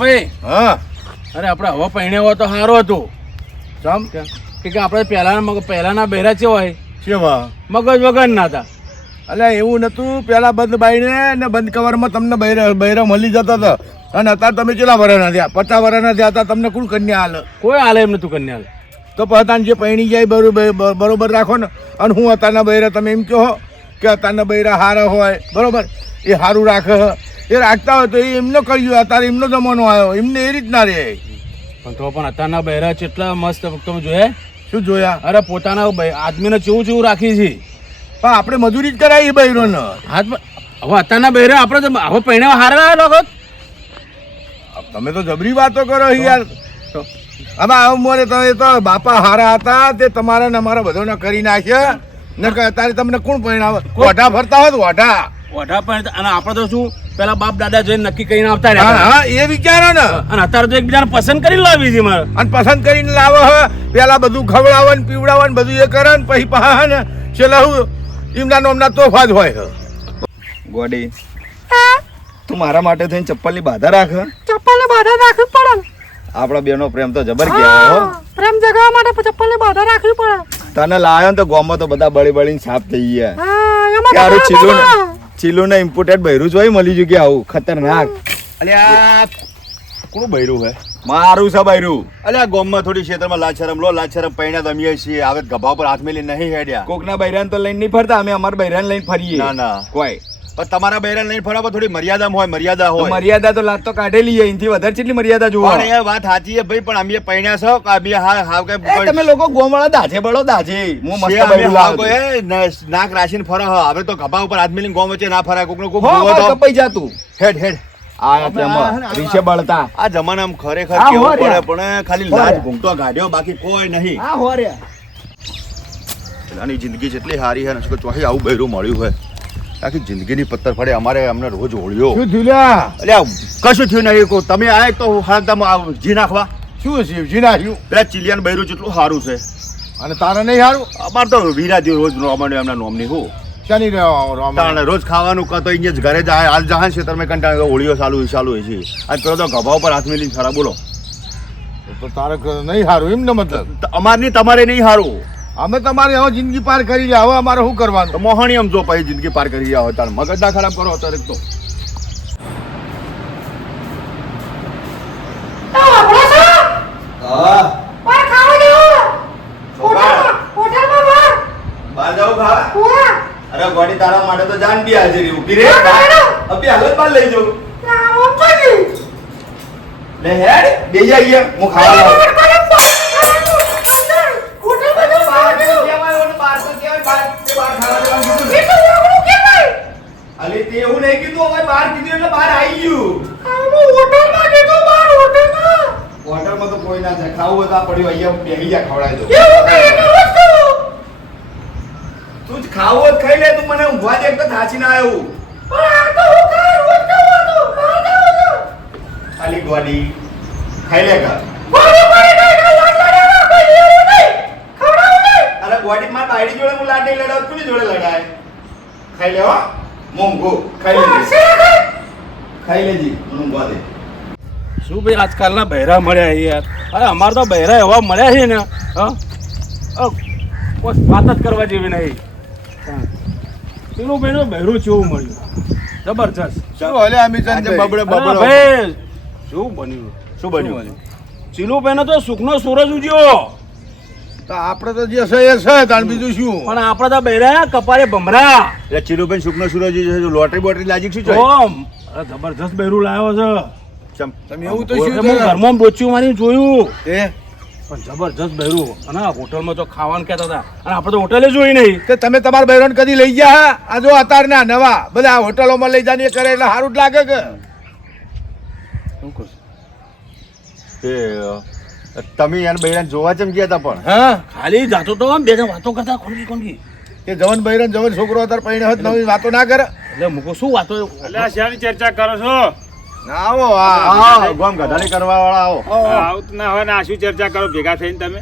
ભાઈ. હા. અરે આપણે હવે પહેણ્યા હોય તો સારું હતું. સમ? કે કે આપણે પહેલાના મગ પહેલાના બહેરા છે હોય. કેવા? મગજ વગર ના હતા. એટલે એવું નતું. પહેલાં બંધ બાઈને ને બંધ કવરમાં તમને બૈરા બૈરા મળી જતા હતા. અને અત્યારે તમે કેટલા વર્ષના થયા? પચાસ વર્ષના થયા હતા તમને કુલ કન્યા હાલ. કોઈ હાલે એમ નતું કન્યા હાલ. તો પોતાને જે પૈણી જાય બરોબર બરોબર રાખો ને. અને હું અત્યારના બહેરા તમે એમ કહો કે અત્યારના બૈરા હારા હોય. બરોબર? એ સારું રાખે એ રાખતા હોય તો એ એમનો કર્યું અત્યારે એમનો જમાનો આવ્યો. એમને એ રીતના રહે પણ તો પણ અત્યારના બહેરા કેટલા મસ્ત તમે જોયા? શું જોયા? અરે પોતાના આદમીને ચેવું ચેવું રાખી છે? પણ આપણે મજૂરી જ કરાવી બૈરોને હાથ હવે અત્યારના બહેરા આપણે તો હવે પહેણ્યા હારા લોકો? તમે તો જબરી વાતો કરો યાર. હવે આવું મોરે તમે તો બાપા હારા હતા તે તમારા ને અમારા બધાને કરી નાખ્યા. ને અત્યારે તમને કોણ પરિણામ ઓઢા ફરતા હોય તો ઓઢા ઓઢા પણ અને આપણે તો શું પેલા બાપ દાદા જઈને નક્કી કરીને આવતા રહ્યા હા એ વિચારો ને. અને અત્યારે તો એકબીજાને પસંદ કરીને લાવી છે મારે. અને પસંદ કરીને લાવો હે. પેલા બધું ખવડાવે ને પીવડાવે ને બધું એ કરે ને પછી પહા ને છેલ્લા હું એમના નોમના તોફા જ હોય હે. ગોડી તું મારા માટે થઈને ચપ્પલની બાધા રાખ ચપ્પલને બાધા રાખવી પડે. આપણો બેનો પ્રેમ તો જબર કહેવાય હો. પ્રેમ જગાવવા માટે ચપ્પલને બાધા રાખવી પડે. તને લાયો ને તો ગોમો તો બધા બળી બળીને સાફ થઈ ગયા. ક્યારું બધા ચીલું ના ને ચીલું ને ઇમ્પોર્ટેડ બૈરું જોઈ મળી જગ્યા કે આવું ખતરનાક. અલ્યા કોણ બૈરું હે? મારું છે બૈરું. અલ્યા ગોમમાં થોડી ક્ષેત્રમાં લાચારમ લો લાચારમ પૈણા દમીએ છીએ આવે ગભા પર હાથ મેલી નહીં હેડ્યા. કોકના બૈરાન તો લઈને નહીં ફરતા અમે અમાર બૈરાને લઈને ફરીએ. ના ના. કોઈ. પણ તમારા બહેરા નહીં ફરવા થોડી મર્યાદામાં હોય મર્યાદા હોય. મર્યાદા તો લાત તો કાઢેલી છે એનથી વધારે કેટલી મર્યાદા જોવા? પણ એ વાત સાચી છે ભાઈ પણ અમે પૈણ્યા છો કે અમે હા હાવ કે તમે લોકો ગોમાળા દાજે બળો દાજે. હું મસ્ત બૈરું લાવ્યો નાક રાશીને ફરો હ. હવે તો ગભા ઉપર હાથ મેલીને ગોમ વચ્ચે ના ફરાય. કોકનો કોક હો, તો. કપાઈ જાતું. હેડ હેડ. આ જમાનામાં ખરેખર હા, કેવું પડે પણ ખાલી લાજ. ઘૂંટો ગાઢ્યો બાકી કોઈ નહીં. આની જિંદગી જેટલી હારી હે ને ચોહી આવું બૈરું મળ્યું હોય. આખી જિંદગીની પથ્થર ફળે અમારે અમને રોજ ઓળ્યો શું થયું અરે અલ્યા કશું થયું નહીં કહું તમે આય તો આવ જી નાખવા. શું શિવજી નાખ્યું. પેલા ચિલિયન બૈરું જેટલું સારું છે. અને તારે નહીં સારું? અમાર તો વીરા વીરાજી રોજ અમારે એમના નોમની હું. ચાલી રહ્યો? તાણે રોજ ખાવાનું કાં તો અહીંયા જ ઘરે જાય હાલ જહાન છે તમે કંટાળે હોળીઓ ચાલુ ચાલુ હોય છે. અને પેલો તો ગભા ઉપર હાથ મેલી ખરા બોલો. તો તારે નહીં સારું એમ ને મતલબ. અમાર નહીં તમારે નહીં સારું. અમે તમારી હવે જિંદગી પાર કરી જાય હવે અમારે શું કરવાનું? મોહણી આમ જો પછી જિંદગી પાર કરી જાય તારે. મગજ ના ખરાબ કરો અત્યારે તો. અરે ગોડી તારા માટે તો જાન બી હાજરી. ઊભી રે. અબી હાલત બાર લઈ જો. લે હેડ. બે જઈએ. હું ખાવા બહાર કીધું એટલે બહાર આવી ગયું. આવું હોટલમાં કીધું, બહાર હોટલમાં. હોટલમાં તો કોઈ ના જાય ખાવું બધા પડ્યું અહીંયા બેહી જા ખવડાવી દો એવું કઈ ન તું જ ખાવું જ ખાઈ લે તું મને ઊંઘવા દે તો થાચી ના આવ્યું પણ આ તો હું કાંઈ રોજ ખાવાનું. બહાર જાઓ ખાલી ગોડી ખાઈ લે લેવું નહીં. અરે ગોડી માં બાયડી જોડે હું લાડી લડાવ તું જોડે લડાય. ખાઈ લે હો. મોંઘો ખાઈ લેજે. ખાઈ? લેજી. મને દે. શું ભાઈ આજકાલના બહેરા મળ્યા છે યાર? અરે અમારે તો બહેરા એવા મળ્યા છે ને હા? કોઈ વાત જ કરવા જેવી નહીં. હા. પેલું ભાઈ બહેરું ચેવું મળ્યું. જબરજસ્ત. શું હલે અમિતન જે બબડે બબડે બબડો? ભાઈ શું બન્યું? શું બન્યું? ચીલુભાઈ તો સુખનો સૂરજ ઉજ્યો. તો આપણે તો જે છે એ છે તાણ બીજું શું? પણ આપણા તો બહેરા કપાળે ભમરા. એટલે ચીરુભાઈ શુકનો સુરજી છે લોટરી બોટરી લાજી શું છે ઓમ જબરજસ્ત બહેરું લાવ્યો છે. ચમ. તમે એવું તો શું હું ઘરમાં બોચ્યું મારી જોયું. એ? પણ જબરજસ્ત બહેરું અને હોટલમાં તો ખાવાનું કહેતા હતા. અને આપણે તો હોટલે જોઈ નહીં. તે તમે તમારા બહેરણ કદી લઈ ગયા હા? આ જો અતારના નવા. બધા હોટલોમાં લઈ જાને કરે એટલે સારું જ લાગે કે? શું કહું? તે તમે એને બૈરાન જોવા ચમ ગયા હતા પણ? હા ખાલી જાતો તો આમ બે જણ વાતો કરતા કોણકી કોણકી કે જવન બૈરન જવન છોકરો અત્યારે પૈણે હત નવી વાતો ના કરે. એટલે મૂકો શું વાતો? અલ્યા શાની ચર્ચા કરો છો? આવો આ હા ગોમ ગધાડી કરવા વાળા આવો. આવું ના હોય ને આ શું ચર્ચા કરો? ભેગા થઈને તમે?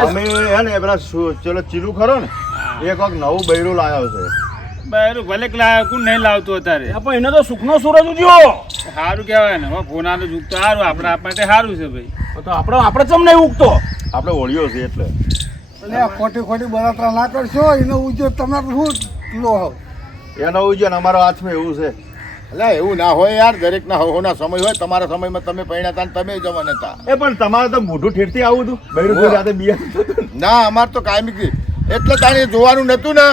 અમે હે ને પેલા સુ- ચલો ચીલું ખરો ને એક વખત નવું બૈરું લાવ્યો છે. બૈરું ભલે કે લાવે કોણ નહીં લાવતું અત્યારે? પણ એને તો સુખનો સૂરજ ઉજ્યો સારું કહેવાય ને ફોનાનું જુગ તો સારું આપણા માટે સારું છે ભાઈ. તો આપણે આપણે ચમ નહીં ઉગતો? આપણે ઓળિયો છે એટલે. એટલે આ ખોટી ખોટી બળતરા ના કરશો એનો ઉજો તમે શું લો એનો ઉજો ને અમારો હાથમાં એવું છે. એટલે એવું ના હોય યાર દરેક ના હોના સમય હોય તમારા સમયમાં તમે પૈણા હતા તમે જવાના હતા એ પણ તમારે તો મોઢું ઠેરથી આવું હતું. બૈરું સાથે રાતે બિયા ના અમારે તો કાયમી કી- એટલે તારે જોવાનું નતું ને.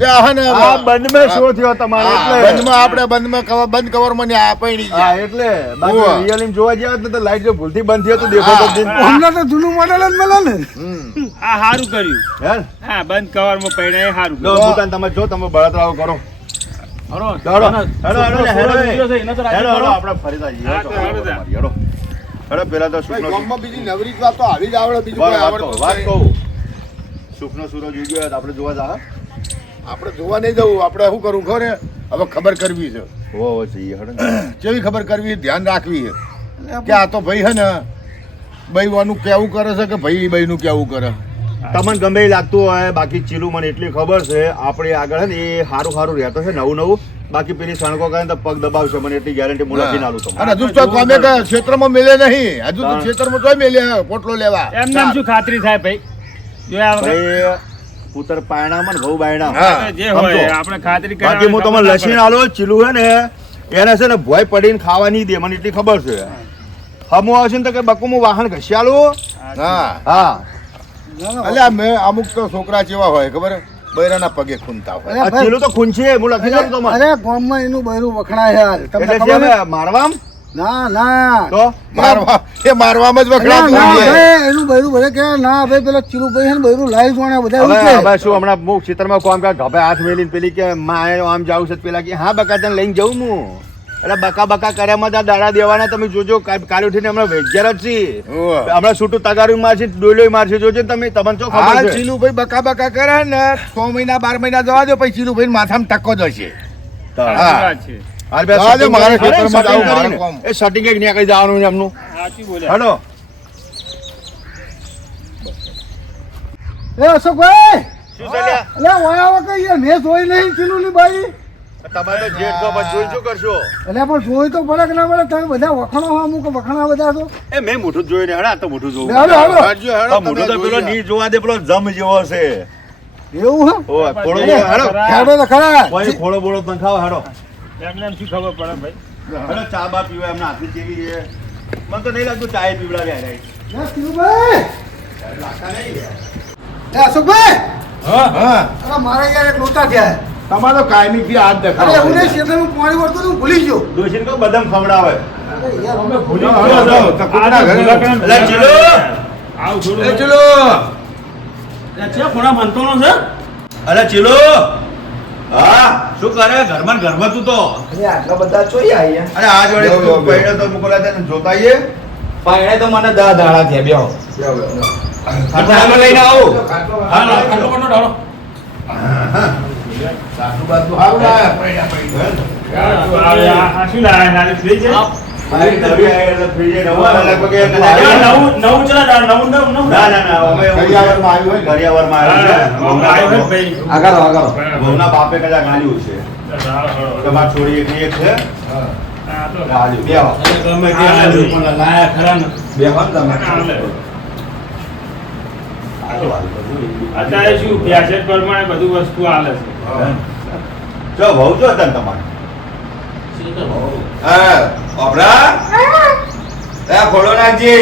બંધમાં શો થયો તમારે એટલે બંધમાં આપણે બંધમાં કવર બંધ કવરમાં ને આ હા એટલે બાકી ઓવા. જોવા ગયા તો લાઈટ જો ભૂલથી બંધ થયો તો દેખો તો હમણાં તો જૂનું મોડેલ જ મળે ને આ સારું કર્યું હે? હા બંધ કવરમાં પડે સારું લો, ભૂતાન તમે જો તમે બળતરાઓ કરો હરો, હેડો, એને હેડો, હેડો, સુખનો. આપણે જઈએ. પેલા તો બીજી નવરી વાત તો આવી જ આવડે બીજું વાત કહું, આવડતું વાત જ કહું. નહીં. સુખનો સૂરજ ઉગ્યો આપણે જોવા જા? આપણે જોવા નહીં જવું આપણે શું કરવું ખબર હવે ખબર કરવી છે. હો, હો, જઈએ, હેડો ને. કેવી ખબર કરવી? ધ્યાન રાખવી છે. કે આ તો ભાઈ હે ને ભાઈ વાનું કેવું કરે છે કે ભાઈ ભાઈ નું કેવું કરે? તમને ગમે લાગતું હોય બાકી ચીલું મને એટલી ખબર છે આપણે આગળ ને એ સારું સારું રહેતો છે નવું નવું. બાકી પેલી સણકો કરે ને તો પગ દબાવશે મને એટલી ગેરંટી લખી નાલું તમને અને હજુ તો કોમે કે ક્ષેત્રમાં મેલે નહીં. હજુ તો ક્ષેત્રમાં તોય મેલે પોટલો લેવા. એમ નામ શું ખાતરી થાય ભાઈ? જોયા વગર ભાઈ પુત્ર પાયણામાં ને વહુ બાયણા જે હોય આપણે ખાતરી બાકી હું તમને લસીને આલો ચીલું હે ને એને છે ને ભોય પડીને ખાવા નહીં દે મને એટલી ખબર છે. હમું આવશે ને તો કે બકુ હું વાહન ઘસ્યાલું હા. હા. એટલે મેં અમુક તો છોકરા જેવા હોય ખબર? બૈરાના પગે ખૂનતા હોય. ચીલું તો ખૂન છે હું લખી દઉં તમને. અરે ગામમાં એનું બૈરું વખણાય યાર. તમને છે? હવે મારવામ? ના ના. તો? મારવા. એ મારવામાં જ હોય ભાઈ, એનું બૈરું ભલે કે ના ભાઈ પેલા ચીરુભાઈ છે બૈરું લાઈ જોણે બધા એવું હવે હવે શું હમણાં મુખ ચિત્રમાં કોમ કર ગભે હાથ મેલીને પેલી કે માં આમ જાઉં છે. પેલા કે હા બકા તને લઈને જઉં હું. એટલે બકા બકા કર્યામાં ત્યાં દાડા દેવાના તમે જોજો કાલ ઉઠીને હમણાં વેજ્યાર જ છીએ. હમણાં છૂટું તગારું મારશે ડોલોય મારશે જોજો તમે તમને તો ખબર છે ચીલુભાઈ બકા બકા કરે ને છ મહિના બાર મહિના જવા દો પછી ચીલુભાઈ માથામાં ટકો જશે. હા. વાત છે હાલ બે જવા દે, setting મારે કરીને, ખેતરમાં setting જાવું, મારે કરીને. કોમ. એ setting ન્યા કઈ જવાનું એમનું. સાચું એ અશોકભાઈ! શું વાયા વખત મેં જોઈ નહીં ચીલુની બાઈ. તમારે તો જેઠ તો જોઈ શું કરશો? એટલે પણ જોઈ તો પડે ના પડે? તમે બધા વખણો હો અમુક વખણા બધા તો એ મેં મોઢું જ જોયું ને હેડા તો મોઢું જોવું મોઢું તો પેલો ની જોવા દે પેલો જમ જેવો છે. એવું હે? બોળો તો ખરા. કોઈ ખોળો બોળો પણ ખાવ હેડો. એમને એમ શું ખબર પડે ભાઈ? હેડો ચા બા પીવા એમને હાથની કેવી છે? મને તો નહીં લાગતું ચાય પીવડાવે યાર એ ચીરુભાઈ એ અશોકભાઈ! હા? અરે મારે યાર એક લોટા થયા તમારે કાયમી થી હાથ અરે એવું નહીં દેખાડો શેતરનું પાણી વળતું હું ભૂલી ગયો. દોશીને કહો બદામ ખવડાવે. યાર અમે હેડો, તો કૂતરા ઘરે ચીલો! આવું ચલો. છે? અરે ચીલો. હા? શું કરે? ઘરમાં ઘરમાં તું તો? આટલા બધા ચોઈ આયા અરે આ જોડે તું બેહો. તો મોકલ્યા હતા જોતા આઈએ? તો મને દહ દાડા થયા બેહો. ખાટલામાં લઈને આવું. હા ના, ખાટલો બાટલો ઢાળો. સાસુ બાજુ હારું લાયા, પૈડા, પૈડા. આ આ શું લાયા સારી ફ્રીજ છે? બાપે કદાચ ગાલ્યું છે. હાલો. છોડી એક છે. અત્યારે શું પ્રમાણે બધું વસ્તુ હાલે છે. જો વહુ જો તમારે. હા ઓબરા એ ખોડો નાખજે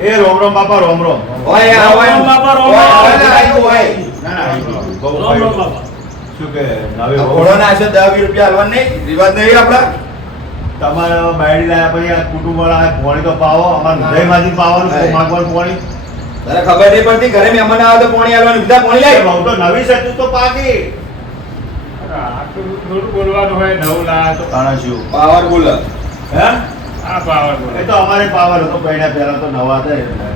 એ રોમ રોમ બાપા રોમ રોમ. ઓય ઓય બાપા, રોમ ઓય, ઓય, ના ના આવી ગયું. બહુ રોમ રોમ બાપા. શું કે નવી ઘોડો ના છે દસ વીસ રૂપિયા હાલવા નહીં. રિવાજ નહીં આપડા તમારે બાયડી લાયા પછી આ કુટુંબ વાળા પોણી તો પાવો અમારે હૃદયમાંથી પાવાનું હા. માગવાનું પોણી? તને ખબર નહીં પડતી ઘરે મહેમાન આવે તો પોણી હાલવાનું. બધા પાણી લાય તો નવી છે તું તો પાકી. થોડું બોલવાનું હોય નવું તો તાણા શું પાવર બોલ હે? આ પાવર બોલે એ તો અમારે પાવર હતો પહેલા પહેલા તો નવા હતા એટલે.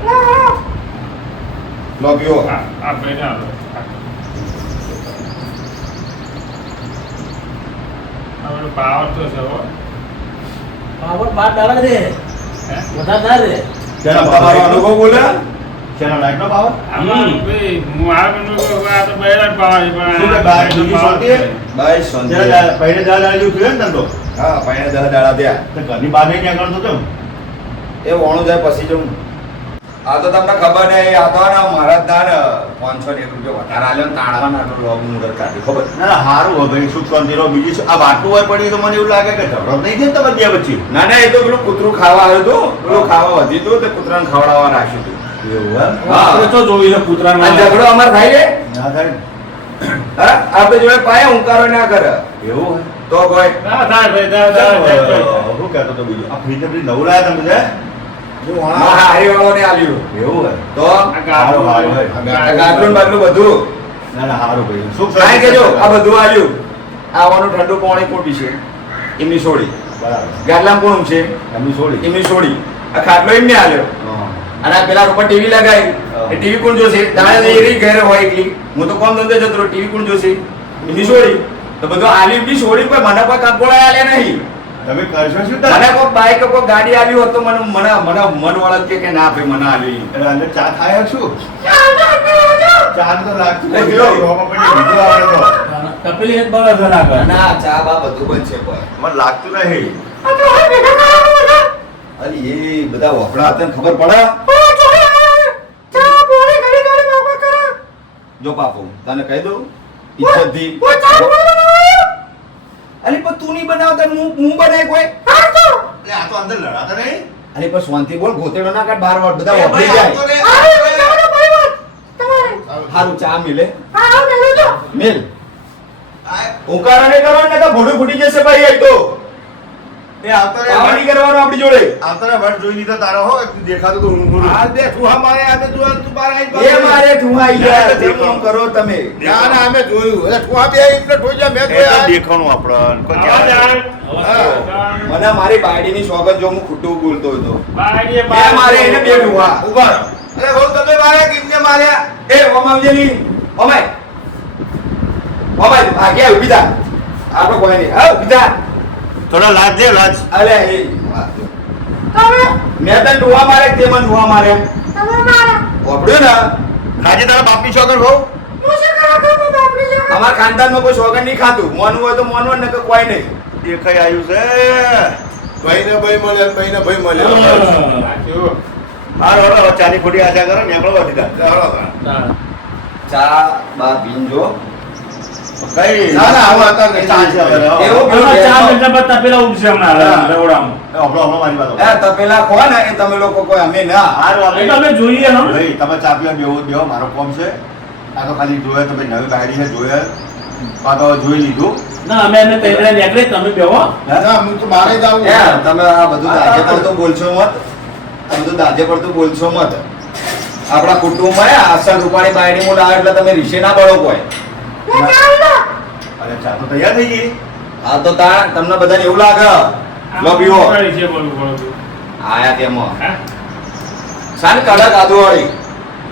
આ આ ભાઈને આલો. આ બધું પાવર તો છે હો. પાવર બાર ડાળા છે હે? ના રે પાવર અનુભવ પાવર આમાં ભાઈ હું આ બધું આ આ તો બૈરા પાવર પણ શું બૈરા બીજી પાવા સંધ્યા. પહેલે દા દાડા જેવું થયું ને તો હા પૈણે દસ દાડા થયા તો ઘરની બહાર નહીં નીકળતો કેમ? એ વણું જાય પછી જવું આ તો તમને ખબર નહીં આ તો ને મારા ના ને પાંચસો ને એક રૂપિયા વધારે આલ્યો ને તાણવાના આટલું લોગ મુહૂર્ત કાઢ્યું ખબર? ના ના, હવે ભાઈ શાંતિ રહો બીજી શું- આ વાટલું હોય પડી તો મને એવું લાગે કે ઝઘડો નહીં છે ને તમારે પછી ના ના એ તો પેલું કૂતરું ખાવા આવ્યું હતું. પેલું ખાવા વધી હતું તે કૂતરાને ખવડાવવા રાખ્યું હતું. એવું હા. તો જોઈ લે કૂતરાનો ઝઘડો અમારે થાય છે? ના થાય? હા? આપણે જોડે પાયા હુંકારો ના કરે. એવું હોય? તો કોઈ ના થાય ભાઈ, ના ના. શું કહેતો તો બીજું? આ ફ્રીજ ફ્રીજ નવું લાયા તમે છે? મારા હારીવાળોને આલ્યું એવું હોય? તો? હારું, હારું. આ ગાટલું ને બાટલું બધું. ના ના હારું ભાઈ. શું કાંઈ કે જો આ બધું આવ્યું આવવાનું ઠંડુ પાણી કોટી છે. એમની બરાબર. ગાટલામાં કોણ છે? એમની છોડી એમની છોડી આ ખાટલો એમને આલ્યો. હા. અને પેલા ઉપર ટીવી લગાવી એ ટીવી કોણ જોશે? દાડે એ રહી ઘરે હોય એટલી હું તો કોમ ધંધે જતો ટીવી કોણ જોશે? એમની છોડી. તો બધું આલી બી છોડી કોઈ મને કોઈ કાપોળા આલે નહીં. તમે કરશો શું મને તારે? કોઈ બાઈક કે કોઈ ગાડી આવી હોત તો મને મને મને મન વળત કે કે ના ભાઈ મને આલ્યું એટલે અંદર ચા ખાયા છું. ચા તો લાગતું બીજું આપણે તો. તપેલી એક બરાબર ના કરે. ના ચા બા બધું બનશે કોઈ મને લાગતું નહીં. અરે એ બધા વફડા હતા ખબર પડે? બાપા. જો પાપુ તને કહી દઉં ઇજ્જતથી અલી પણ તું નહીં બનાવતા હું હું બનાય કોઈ? હા આ તો અંદર લડાતા નહીં. અલી પણ શાંતિ બોલ ગોતેડો ના કાઢ બાર વાર બધા વફડી જાય. રે- આ રે, આ રે, ભાઈ વાત. તમારે. સારું ચા મિલે. મેલો જો. મિલ. આ- ઉકાળા નહીં કરવાનું ને તો ભોડું ફૂટી જશે ભાઈ આઈ તો. એ આવતા રે પાવા નહીં આપણી જોડે. આવતા વટ જોઈ લીધો તારો હો દેખાતું તો હું હું- આ બે ઠુહા મારે આ તું તું બાર આઈ એ મારે ઠુંવાઈ ગયા. જેમ એમ કરો તમે. ના ના અમે જોયું. એટલે ઠુહા બે એટલે ઠોઈ જા મેં એ તો દેખાણું આપણને. કોઈ આવા કહેવાય. જાણ. મને મારી બાયડીની સોગંદ જો હું ખોટું બોલતો હતો બારીએ બે મારે એને બે ઠુવા ઊભા અરે બહુ તમે માર્યા કિમને માર્યા? એ ઓમાવજે ઓમાય ઓમાય ભાગ્યા ઊભી થા. આપણે કોઈ નહીં. હા ઊભી થા. થોડો લાજ દે લાજ. અલે એ તમે? મેં તને ડુવા મારે તે મને ડુવા મારે. તમે મારા. ઓપડ્યો ને? આજે તારા બાપની છોકર કહું હું શું કરા? કરું હું બાપની જેમ? અમારા ખાનદાનમાં કોઈ છોકર નહીં ખાતું. મોનું હોય તો મોનવું ને કોઈ નહીં. દેખાઈ આવ્યું છે. ભાઈ ને ભાઈ મળે ભાઈ ને ભાઈ મળે. હારો હવે ચાની ખોટી આશા કરો ને આપણો વધી. ચાલો. ચા બા પીંજો કઈ ના ના આવું હતા નહીં. એવું ચા તપેલા ઉઠશે હમણાં તપેલા ખો ને એ તમે લોકો કોઈ અમે ના. હારું અમે જોઈએ ભાઈ તમે ચા પીવા બેહો બેહો મારો કોમ છે. આ તો ખાલી જોયે તમે નવી બાયડી છે જોયે. આ તો જોઈ લીધું. ના અમે એને તૈયાર નીકળે તમે બેહો. ના હું તો મારે જ આવું. તમે આ બધું દાજે પડતું બોલશો મત. આ બધું દાજે પડતું બોલશો મત. આપણા કુટુંબમાં હે, રૂપાણી બાયડી મું આવે એટલે તમે રીશે ના બળો કોઈ. અરે ચા તો તૈયાર થઈ ગઈ. હા તો તા તમને બધાને એવું લાગે? લો પીવો. બોલું બોલું. આયા તેમાં સાન કડક આદુ વાળી.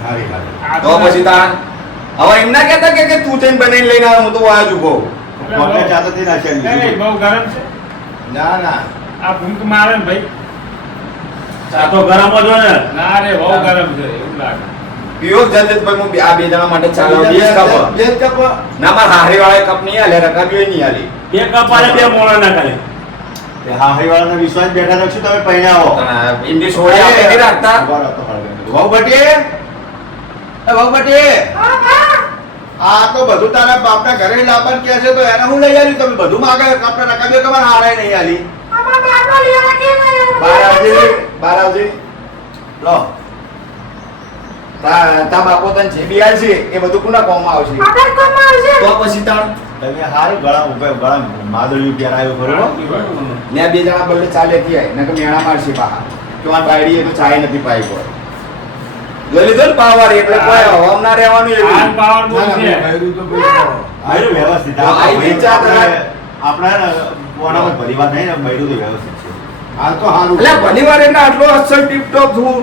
હારી હારી. આ તો પછી તા હવે એમ ના કહેતા કે તું જઈને બનાવીને લઈને હું તો વાયા જ ઊભો મને ચા તો તે બહુ ગરમ છે. ના ના. આ ભૂંક મારે ને ભાઈ. ચા તો ગરમ જ હોય ને. ના રે બહુ ગરમ છે એવું લાગે. પીવો જલ્દી હું આ બે જણા માટે ચાલો બે કપ. બે કપ. ના માર હાહરી વાળા કપ નહીં આલે રકાબીઓ નહીં આલી. બે કપ આલે બે મોણા ના કરે હા હરિવાળાનો વિશ્વાસ બેઠા રાખશો તમે પહેર્યા આવો ઇન્ડી સોડી આપણે નહીં રાખતા. વહુ બટી એ વહુ બટી હા, હા. આ તો બધું તારા બાપના ઘરે લાપન કે છે તો એને હું લઈ આવ્યું તમે બધું માગે કપડા રકાબ્યો તમારે હારાય નહીં આલી. બાર આવજે બાર આવજે. લો. તા બાપો તને જે બી આલશે એ બધું કોના કોમમાં આવશે? આપણે કોમમાં આવશે. તો પછી તાણ તમે હારી ગળા ઉભે ગળા માદળિયું પહેરાયું ખરો ને બે જણા બળે ચાલે થી આય નકર મેણા મારશે પાહા કે આ બાયડી એ તો ચાય નથી પાઈ પર લીધો ને એટલે કોઈ હવામ ના રહેવાનું આ પાવર બોલ છે. ના તો ભાઈ વ્યવસ્થિત બી આપણા કોનામાં પરિવાર નહીં ને બૈરું તો વ્યવસ્થિત છે. હાલ તો હારું એટલે પરિવાર વાર એટલે આટલો અસર ટીપ ટોપ છું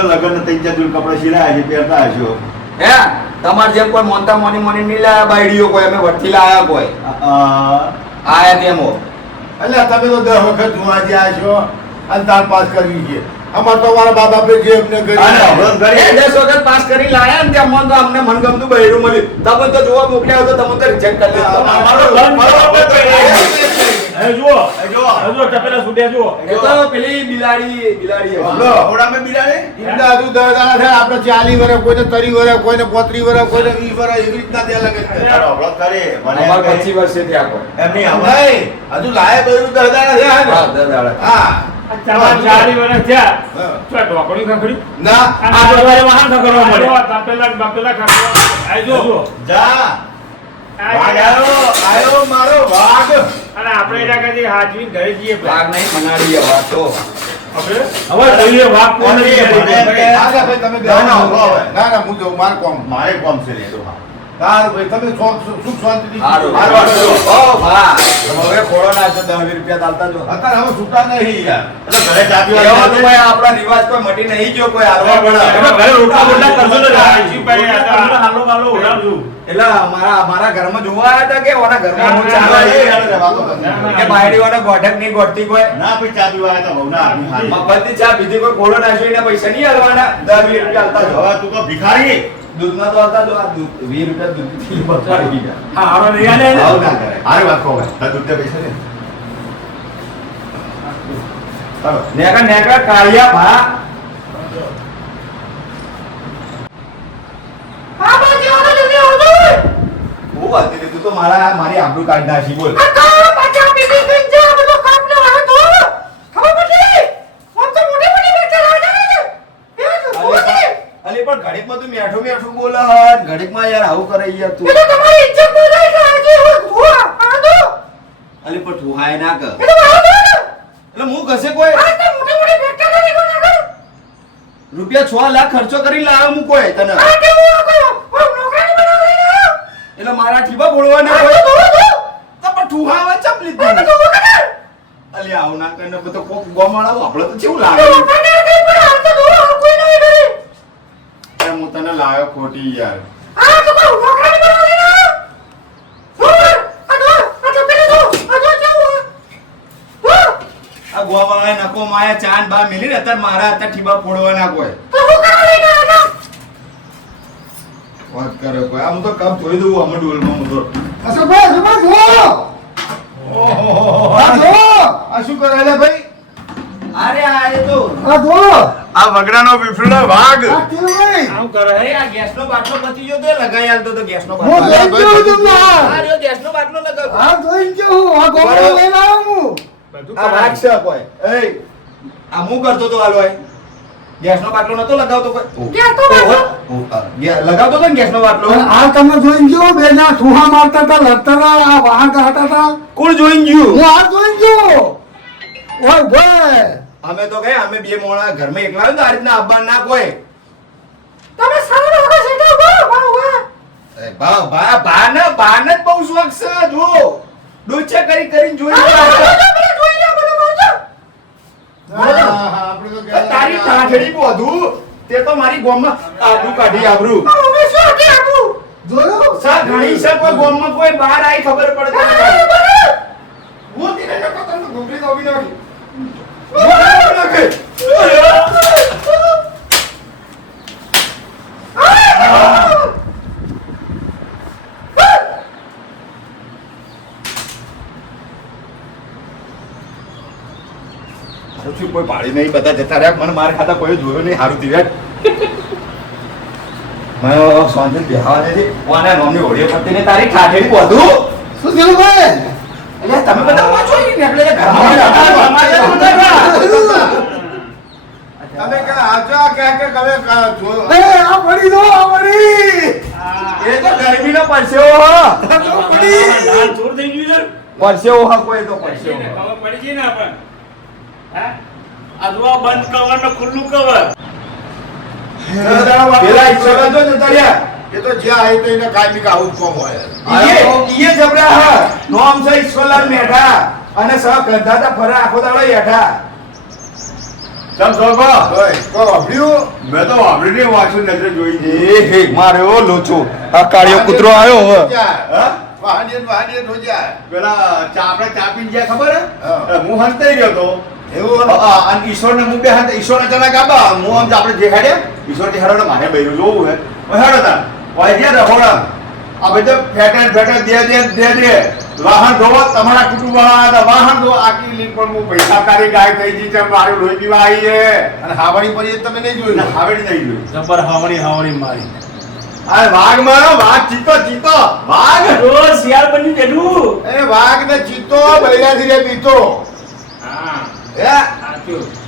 લગ્ન ત્રણ ચાર જોડ કપડા સિલાયા છે પહેરતા હશો. હે તમારે જેમ કોઈ મોનતા મોની મોની નહીં લાયા બાયડીઓ કોઈ અમે વટથી લાયા કોઈ? આયા તેમો એટલે તમે તો દર વખત જોવા જ્યાં છો અને તાર પાસ કરવી છે. અમાર તો મારા બાપ આપે જે અમને કરી દસ વખત પાસ કરી લાયા ને ત્યાં મન તો અમને મનગમતું બહેરું મળ્યું. તમે તો જોવા મોકલ્યા હોય તો તમે તો રિજેક્ટ કરી દીધું છે. એ જુઓ. એ જુઓ. એ જુઓ ટપેલા છૂટ્યા જુઓ. એ તો પેલી બિલાડી બિલાડી લો. ઘોડામાં બિલાડે? એમને હજુ દસ દાડા આપણે ચાલી વર્ષ કોઈને તરી વર્ષ કોઈને પોત્રી વર્ષ કોઈને વીસ વર્ષ એવી રીતના ત્યાં લગે છે. યાર અવળો કરે મને અમારે એમ કે- પચીસ વર્ષે થયા કોઈ એમની આવાજ- હજુ લાયક બૈરું દસ દાડા હા, દસ હા ચાલી વર્ષ થયા. ઢોકળી ખખડી ના. આ વાહન ખખડવા મળે તપેલા બપેલા ખખડવા. આ જો. જા આ વાઘ આવ્યો આવ્યો મારો વાઘ અને આપણે એના કરતી હાજવી ઘરે જઈએ વાઘ નહીં તો હવે જોઈએ વાઘ કોણ કે- ના ના હું જઉં માર કોમ મારે કોમ છે લે તો હા સારું ભાઈ તમે સુખ શાંતિથી હારું. હારું, હારું. ઓ ભા તમે હવે ખોળો નાખશો દસ રૂપિયા ચાલતા જો અત્યારે હવે છૂટા નહીં યાર ઘરે ચા પીવા એવા તો જઈએ. ભાઈ આપણા રિવાજ કોઈ મટી નહીં ગયો કોઈ હાલવા પડે ઘરે રોટલા બોટલા કરશો ને રાજી ભાઈ રોટલા હતા. કરશો ને હાલો હાલો ઉડાવજો એટલે મારા મારા ઘરમાં જોવા આવ્યા હતા કે ઓના ઘરમાં હું ના, ના, ચાલે. ના, ના. ગોઠક નહીં ગોઠતી કોઈ ના ભાઈ ચા પીવા આવ્યા બહુના હાથ. ચા પીધી કોઈ ખોળો નાખ્યો એના પૈસા નહીં હાલવાના દસ વીસ રૂપિયા હાલતા જો હવે તું તો ભિખારી દૂધમાં તો હતા તો આ દૂધ વીસ રૂપિયા દૂધથી બચાવી ગયા હા હારો નહીં આલે ને આવું ના કરે આરે વાત કહો ભાઈ. દૂધ પૈસા ને નેકા નેકા કાળિયા ભા. તું તો મારા મારી આબરૂ કાઢી નાખી બોલ આ કા પાછા પીપી કઈ જા બધો કામ નો આવે તો ખબર પડી આમ તો મોટી મોટી બેટા રાજા ને એ તો બોલી અલી ઘડીકમાં તું મેઠો મેઠો બોલે હન. ઘડીકમાં યાર આવું કરે યાર તું એટલે તમારી ઇજ્જત બોલાય કે આજે હું ધોવા આદો અલે પણ તું હાય ના કર. એટલે હું કસે કોઈ? આ તો મોટી મોટી બેટા નથી કોના કર. રૂપિયા છ લાખ ખર્ચો કરી લાવ્યો હું કોઈ તને. આ કે હું કોઈ નોકરી બનાવી ને એટલે મારા ઠીબા બોલવાના હોય. તો. પણ તું હાવા ચપ લીધી. અલી આવું ના કરીને બધો કોક ગોમાળા આપણે તો કેવું લાગે મને કઈ પણ આ તો ધોવા કોઈ નહીં કરે લાવ્યો ખોટી યાર. આ તો કોઈ નોકરી બનાવી ને આ? ધો આ તો પેલે ધો આ ધો કેવું ધો આ ગોમાળા નકો માયા ચાંદ બા મિલી ને અત્યારે મારા અત્યારે ઠીબા ફોડવાના કોઈ. તો હું કરવા લઈને આવ્યો વાત કરે કોઈ. આ હું તો કપ ધોઈ દઉં અમે ડોલમાં હું તો. અશોકભાઈ અશોકભાઈ જુઓ આ જુઓ આ શું કરે ભાઈ? અરે આ એ તો આ આ વગડાનો નો વાઘ. આ કરે હે? આ ગેસનો બાટલો પતી ગયો તો લગાઈ આલતો તો ગેસનો હું બાટલો. જોઈ ગયો તમને. આ રહ્યો ગેસનો બાટલો લગાવ આ જોઈ ગયો હું. આ ગોળો લઈને આવ્યો હું. બધું આ વાઘ છે કોઈ. એ આ હું કરતો તો હાલો ગેસનો બાટલો નતો લગાવતો કોઈ. ગેસનો બાટલો? લગાવતો તો ને ગેસનો બાટલો? આ તમે જોઈ ગયો બે ના ઠુહા મારતા હતા લડતા હતા આ વાહન હતા કોણ જોઈન ગયું? હું આ જોઈ ગયો. ઓય ભાઈ અમે તો કહે અમે બે મોણા ઘરમાં એકલા હોય ને તો આ રીતના આબા ના કોઈ. તમે સારા લોકો સીધા બો બો બા બા બા ના બા જ બહુ શોખ છે જો ડોચે કરી કરીને જોઈ ગયા તારી ટાઢડી બોધું તે તો મારી ગોમમાં આબરૂ કાઢી આબરૂ. જોયું? સા ઘણી છે કોઈ ગોમમાં કોઈ બહાર આઈ ખબર પડતી. હું તેને નકો તને ઘૂંઘરી દોબી નાખી. થયું કોઈ પાડી નહીં બધા જતા રહ્યા. મને માર ખાતા કોઈ જોયો નહીં સારું થયું મેં સોંજન બેહાવા દે કોના નોમની પડતી ને તારી ઠાઠેડી બોધું. શું થયું ભાઈ એટલે તમે બધા વાંચો ને એટલે ઘરમાં તમે કે આજા કે કે કવે જો. એ આ પડી દો આ પડી. એ તો ગરમીનો પરસેવો હ. લાલ ચોર થઈ ગયું છે. પરસેવો હ કોઈ તો પરસેવો. હ. પડી ગઈ ને આપણને? હા? આ બંધ કવર ને ખુલ્લું કવર પેલા એ તો જ્યાં આવી તો એને કાયમી કા આવું કોમ હોય. જબરા હ. નોમ છે ઈશ્વરલાલ મેઠા અને સહ ગંધાતા ફરે આખો દાડો હેઠા સોગો ઓય કો વાપર્યું? મેં તો વાપરીને વાંચ્યું નજરે જોઈ એ હે માર્યો લોચો. આ કાળિયો કૂતરો આવ્યો હ? હા? વાહનીએ વાહનીએ ધોજા પેલા ચા આપણે ગયા ખબર હે? હા. હંતાઈ ગયો તો. એવું અને ઈશ્વરને મુદ્દે હાથે ઈશ્વરને ચલા કાપા. હું આમ તો આપણે જે ખાડે ઈશ્વરથી હેડો મારે બૈરું જોવું હે. હેડો તા ઓય જે રહોડા. આ બધે ફેટે ફેટે દે દે દે દે. વાહન ધોવો તમારા કુટુંબ વાળા વાહન ધોવો આખી લીક પણ હું પૈસા તારી ગાય થઈ ગઈ છે મારું લોહી પીવા આવી છે. અને હાવણી પડી તમે નહીં જોયું. હાવણી નહીં જોયું. જબર હાવણી હાવણી મારી. આ વાઘ મારો વાઘ ચીતો ચીતો. વાઘ રોજ શિયાળ બની દેલું એ વાઘ ને ચીતો બૈરાથી રે પીતો. હા. હે? સાચું.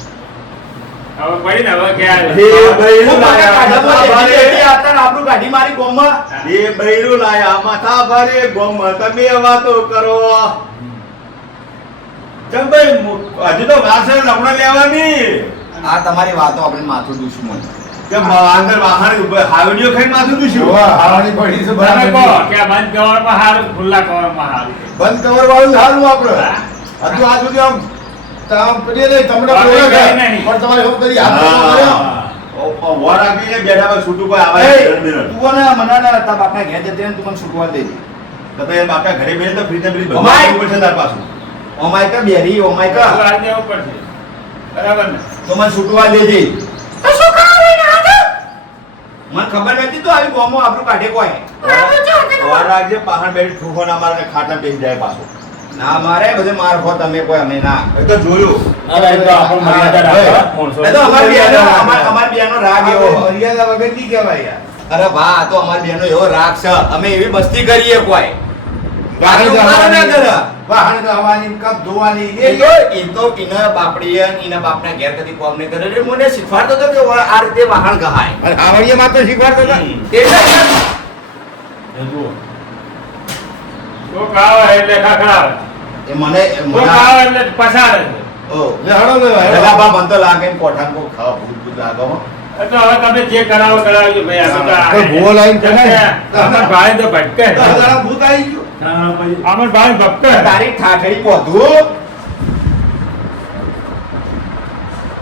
હજુ તો વાર છે લેવાની. આ તમારી વાતો આપણે માથું દુશ્મન કે અંદર ઉભા- હાવડીઓ માથું દુશ્યું? હાવડી પડી છે બરાબર કે બંધ કવરમાં સારું ખુલ્લા કવરમાં સારું બંધ કવર વાળું સારું આપણે હજુ આજુ સુધી આમ આમ પડીએ નહીં તમને બોલે છે પણ તમારે શું કરી હાથ તો વર આપીને બેઠા છૂટું કોઈ આવે ના હતા બાપના ઘેર જતી ને તું મને છૂટવા દેજે. તો તો એમ ઘરે બેસીને તો ને બધું પડશે તાર પાછું. ઓમાય કા બેરી ઓમાય કા આ દેવું પડશે. બરાબર ને? તો મને છૂટવા દેજે. તો શું ખાવાનું ના મને ખબર નથી તો આવી બોમો આપણું કાઢે કોઈ. તે રાખજે, પાહણ બેઠી ઠૂંકો ના મારે ને બેસી જાય પાછો. ના મારે બધે માર ખો તમે કોઈ અમે ના. એ તો જોયું. અરે એ તો આપણ મર્યાદા રાખવા, એ તો અમાર બેનો અમાર અમાર બેનો રાગ એવો. મર્યાદા વગરની કહેવાય યાર. અરે ભા આ તો અમાર બેનો એવો રાગ છે. અમે એવી મસ્તી કરીએ કોઈ. વાહન કપ ધોવાની એ તો એ. તો એના બાપડી એના બાપના ઘેર કદી કોમ ને કરે. એટલે મને શીખવાડતો હતો કે આ રીતે વાહન ગહાય. અને હાવડીએ માત્ર શીખવાડતો એ જુઓ. કોક આવે એટલે ખખડાવે. એ મને કોક આવે એટલે પસારે ઓ. લે હળો લે હળો. બા મને તો લાગે ને કો ખાવા ભૂત ભૂત લાગે હો. હવે તમે જે કરાવો કરાવજો ભાઈ. આ તો ભૂવો લાઈન. ભાઈ તો ભટકે. ભૂત આવી ગયું. અમાર ભાઈ ભટકે. તારી ઠાઠડી પોધું.